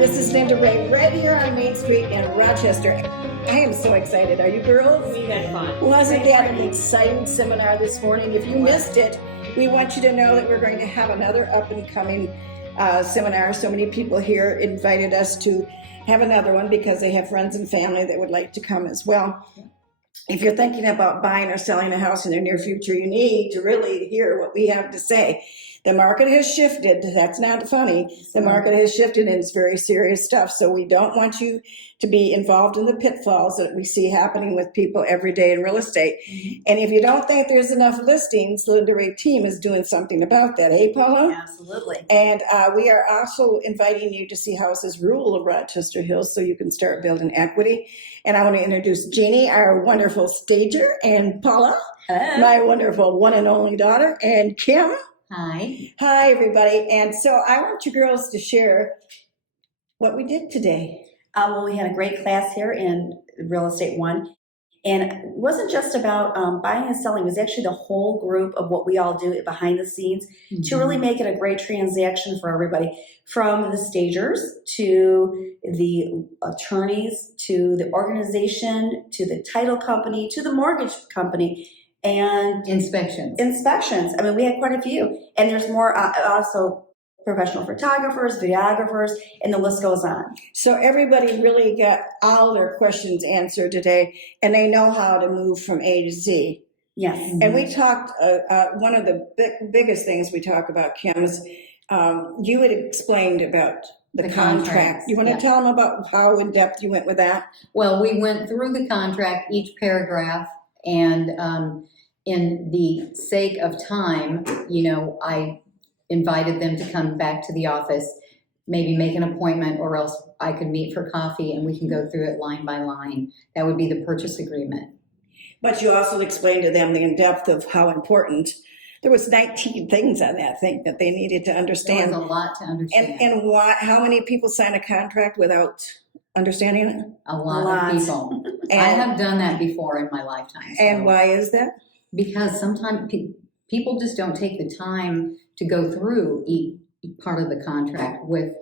This is 𝕋𝕒𝕝𝕜 right here on Main Street in Rochester. I am so excited. Are you girls? We had fun. Wasn't that an exciting seminar this morning? If you missed it, we want you to know that we're going to have another up-and-coming seminar. So many people here invited us to have another one because they have friends and family that would like to come as well. If you're thinking about buying or selling a house in the near future, you need to really hear what we have to say. The market has shifted. That's not funny. The market has shifted and it's very serious stuff. So we don't want you to be involved in the pitfalls that we see happening with people every day in real estate. And if you don't think there's enough listings, the 𝕋𝕒𝕝𝕜 team is doing something about that. Hey, Paula? Absolutely. And we are also inviting you to see houses rural of Rochester Hills so you can start building equity. And I want to introduce Jeannie, our wonderful stager, and Paula, my wonderful one and only daughter, and Kim. Hi. Hi, everybody. And so I want you girls to share what we did today. Well, we had a great class here in Real Estate 1. And it wasn't just about buying and selling. It was actually the whole group of what we all do behind the scenes to really make it a great transaction for everybody. From the stagers to the attorneys to the organization to the title company to the mortgage company. And inspections. I mean, we had quite a few. And there's more also professional photographers, videographers, and the list goes on. So everybody really got all their questions answered today, and they know how to move from A to Z. Yes. And we talked, one of the biggest things we talk about, Kim, is you had explained about the contract. You want to tell them about how in depth you went with that? Well, we went through the contract, each paragraph, and in the sake of time, you know, I invited them to come back to the office, maybe make an appointment, or else I could meet for coffee and we can go through it line by line. That would be the purchase agreement. But you also explained to them the in-depth of how important. There was 19 things on that thing that they needed to understand. There was a lot to understand. And why? How many people sign a contract without understanding it? A lot of people. I have done that before in my lifetime. So. And why is that? Because sometimes people just don't take the time to go through each part of the contract with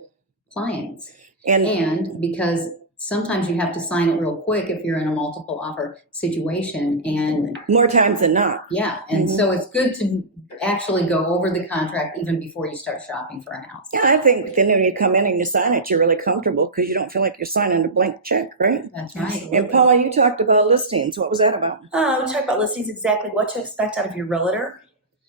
clients. And because sometimes you have to sign it real quick if you're in a multiple offer situation. And more times than not. Yeah. And so it's good to actually go over the contract even before you start shopping for a house. Yeah, I think then when you come in and you sign it, you're really comfortable because you don't feel like you're signing a blank check, right? That's right. Absolutely. And Paula, you talked about listings. What was that about? We talked about listings, exactly what to expect out of your realtor,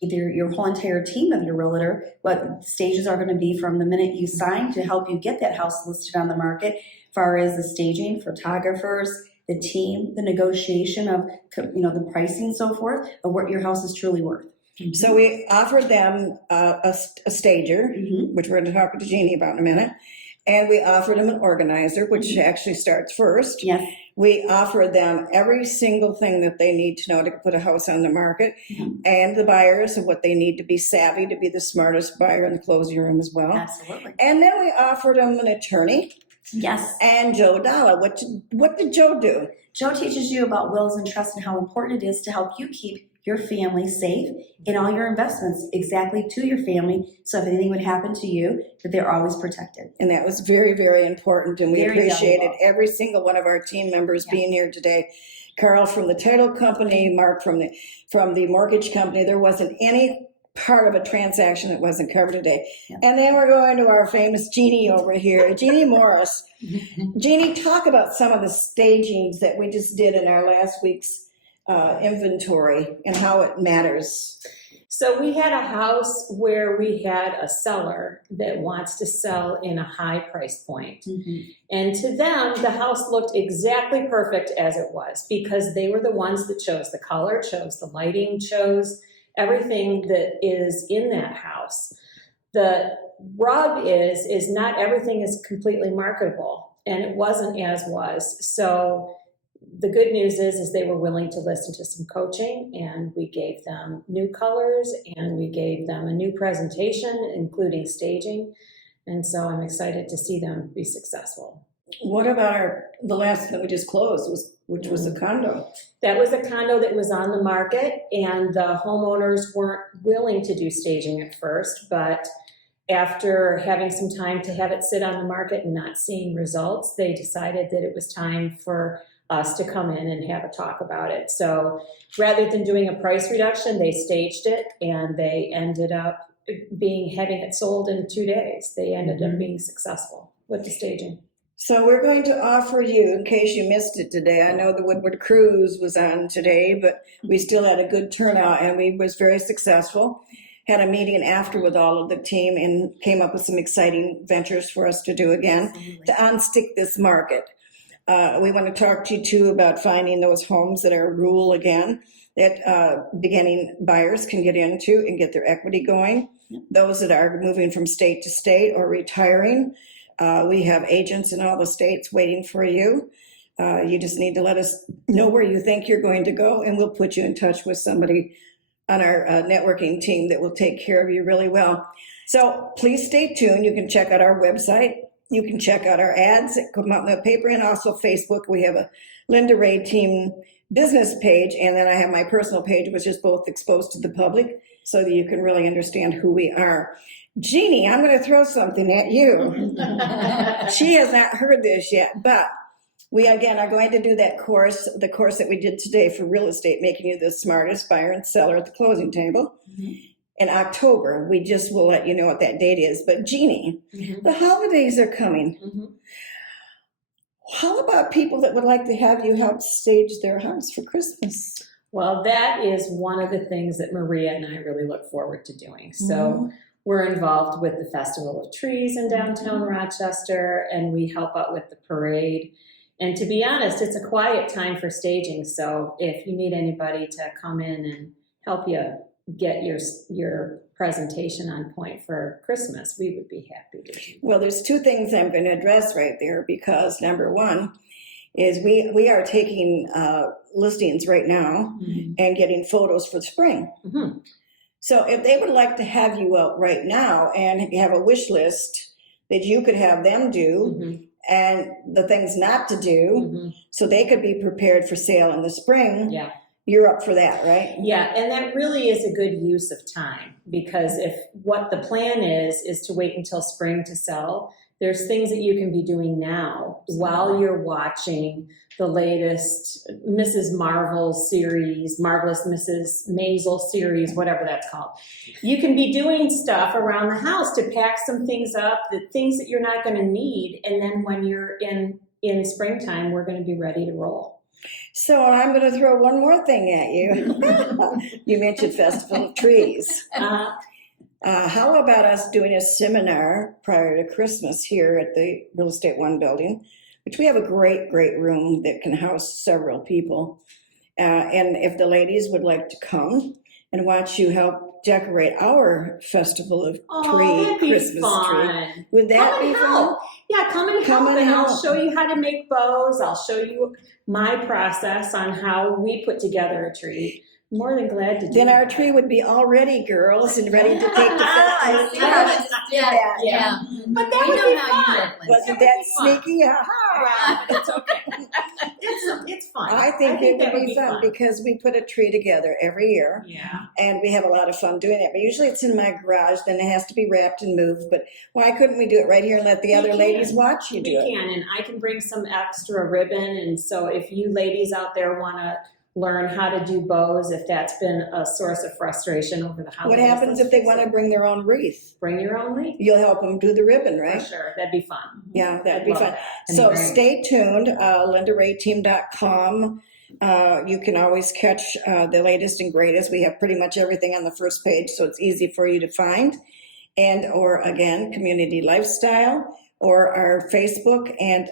either your whole entire team of your realtor, what stages are going to be from the minute you sign to help you get that house listed on the market, as far as the staging, photographers, the team, the negotiation of, you know, the pricing and so forth of what your house is truly worth. So we offered them a stager, which we're going to talk to Jeannie about in a minute, and we offered them an organizer, which actually starts first. Yes. We offered them every single thing that they need to know to put a house on the market, and the buyers of what they need to be savvy to be the smartest buyer in the closing room as well. Absolutely. And then we offered them an attorney. Yes. And Joe Dalla. What did Joe do? Joe teaches you about wills and trusts and how important it is to help you keep your family safe in all your investments exactly to your family. So if anything would happen to you, that they're always protected. And that was very, very important. And we Very appreciated valuable. every single one of our team members being here today. Carl from the title company, Mark from the mortgage company. There wasn't any part of a transaction that wasn't covered today. And then we're going to our famous Jeannie over here, Jeannie Morris. Jeannie, talk about some of the stagings that we just did in our last week's inventory and how it matters. So we had a house where we had a seller that wants to sell in a high price point. And to them, the house looked exactly perfect as it was because they were the ones that chose the color, chose the lighting, chose everything that is in that house. The rub is not everything is completely marketable, and it wasn't as was. So the good news is they were willing to listen to some coaching, and we gave them new colors and we gave them a new presentation, including staging. And so I'm excited to see them be successful. What about the last that we just closed, which was a condo? That was a condo that was on the market, and the homeowners weren't willing to do staging at first, but after having some time to have it sit on the market and not seeing results, they decided that it was time for us to come in and have a talk about it. So rather than doing a price reduction, they staged it, and they ended up having it sold in 2 days. They ended up being successful with the staging. So we're going to offer you, in case you missed it today, I know the Woodward Cruise was on today, but we still had a good turnout, and we was very successful. Had a meeting after with all of the team and came up with some exciting ventures for us to do again to unstick this market. We want to talk to you too about finding those homes that are rural again, that beginning buyers can get into and get their equity going. Those that are moving from state to state or retiring. We have agents in all the states waiting for you. You just need to let us know where you think you're going to go, and we'll put you in touch with somebody on our networking team that will take care of you really well. So please stay tuned. You can check out our website. You can check out our ads that come out in the paper, and also Facebook. We have a Linda Ray Team business page, and then I have my personal page, which is both exposed to the public so that you can really understand who we are. Jeannie, I'm going to throw something at you. She has not heard this yet, but we again are going to do that course, the course that we did today for real estate, making you the smartest buyer and seller at the closing table. In October. We just will let you know what that date is. But Jeannie, the holidays are coming. How about people that would like to have you help stage their house for Christmas? Well, that is one of the things that Maria and I really look forward to doing. So we're involved with the Festival of Trees in downtown Rochester, and we help out with the parade. And to be honest, it's a quiet time for staging. So if you need anybody to come in and help you get your presentation on point for Christmas, we would be happy to do that. Well, there's two things I'm going to address right there, because number one is we are taking listings right now and getting photos for spring. So if they would like to have you out right now and have a wish list that you could have them do, and the things not to do, so they could be prepared for sale in the spring. You're up for that, right? Yeah, and that really is a good use of time, because if what the plan is to wait until spring to sell, there's things that you can be doing now while you're watching the latest Mrs. Marvel series, Marvelous Mrs. Maisel series, whatever that's called. You can be doing stuff around the house to pack some things up, the things that you're not going to need, and then when you're in springtime, we're going to be ready to roll. So I'm going to throw one more thing at you. You mentioned Festival of Trees. How about us doing a seminar prior to Christmas here at the Real Estate One building, which we have a great room that can house several people. And if the ladies would like to come and watch you help decorate our Festival of Christmas tree. Would that be fun? Yeah, come and help, and I'll show you how to make bows. I'll show you my process on how we put together a tree. More than glad to do Then that. our tree would be all ready, girls, and ready to take the Yeah. But that We would know be how you fun. work, Linda. Wasn't that sneaky? Aha! It's okay. It's fun. I think it that would be fun because we put a tree together every year. Yeah. And we have a lot of fun doing it. But usually it's in my garage, then it has to be wrapped and moved. But why couldn't we do it right here and let the other ladies watch you do it? We can, and I can bring some extra ribbon. And so if you ladies out there want to learn how to do bows, if that's been a source of frustration over the holidays. What happens if they want to bring their own wreath? Bring your own wreath. You'll help them do the ribbon, right? For sure. That'd be fun. Yeah, that'd be Love fun. that. So great. stay tuned, lindarayteam.com. You can always catch the latest and greatest. We have pretty much everything on the first page, so it's easy for you to find. And or again, Community Lifestyle or our Facebook. And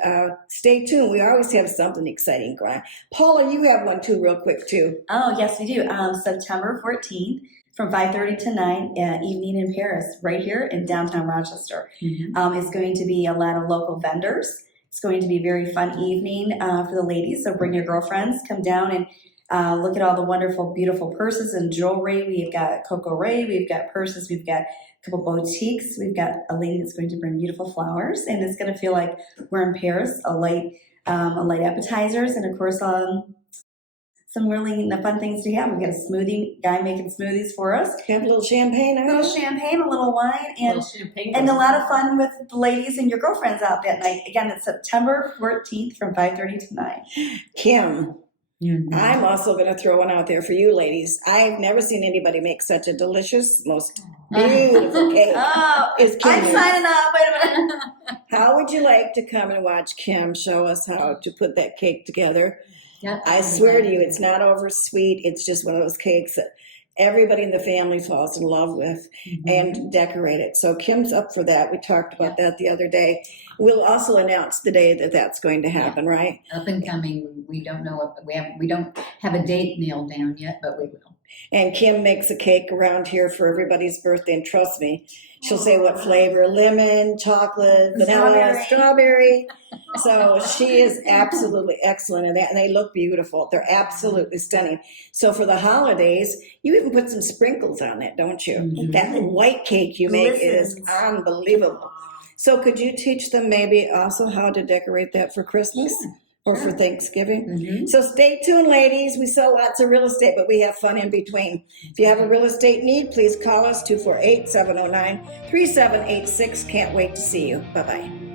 stay tuned. We always have something exciting going on. Paula, you have one too, real quick too. Oh, yes, we do. September 14th from 5:30 to 9, evening in Paris, right here in downtown Rochester. It's going to be a lot of local vendors. It's going to be a very fun evening for the ladies. So bring your girlfriends, come down and look at all the wonderful, beautiful purses and jewelry. We've got Coco Ray, we've got purses, we've got a couple boutiques. We've got a lady that's going to bring beautiful flowers, and it's going to feel like we're in Paris. A light appetizers, and of course, some really fun things to have. We've got a smoothie guy making smoothies for us. Have a little champagne, A little champagne, a little wine, Little champagne. and a lot of fun with the ladies and your girlfriends out that night. Again, it's September 14th from 5:30 to 9. Kim, Mm-hmm. I'm also going to throw one out there for you ladies. I've never seen anybody make such a delicious, most beautiful cake. Oh, Is Kim I'm here. signing up. Wait a minute. How would you like to come and watch Kim show us how to put that cake together? Yep. I swear to you, it's not over sweet. It's just one of those cakes that everybody in the family falls in love with and decorate it. So Kim's up for that. We talked about that the other day. We'll also announce the day that that's going to happen, right? Up and coming. We don't know. We don't have a date nailed down yet, but we will. And Kim makes a cake around here for everybody's birthday. And trust me, she'll say what flavor: lemon, chocolate, vanilla, strawberry. So she is absolutely excellent in that. And they look beautiful. They're absolutely stunning. So for the holidays, you even put some sprinkles on it, don't you? Mhm. That white cake you make is Glistens. unbelievable. So could you teach them maybe also how to decorate that for Christmas or for Thanksgiving? Mhm. So stay tuned, ladies. We sell lots of real estate, but we have fun in between. If you have a real estate need, please call us 248-709-3786. Can't wait to see you. Bye-bye.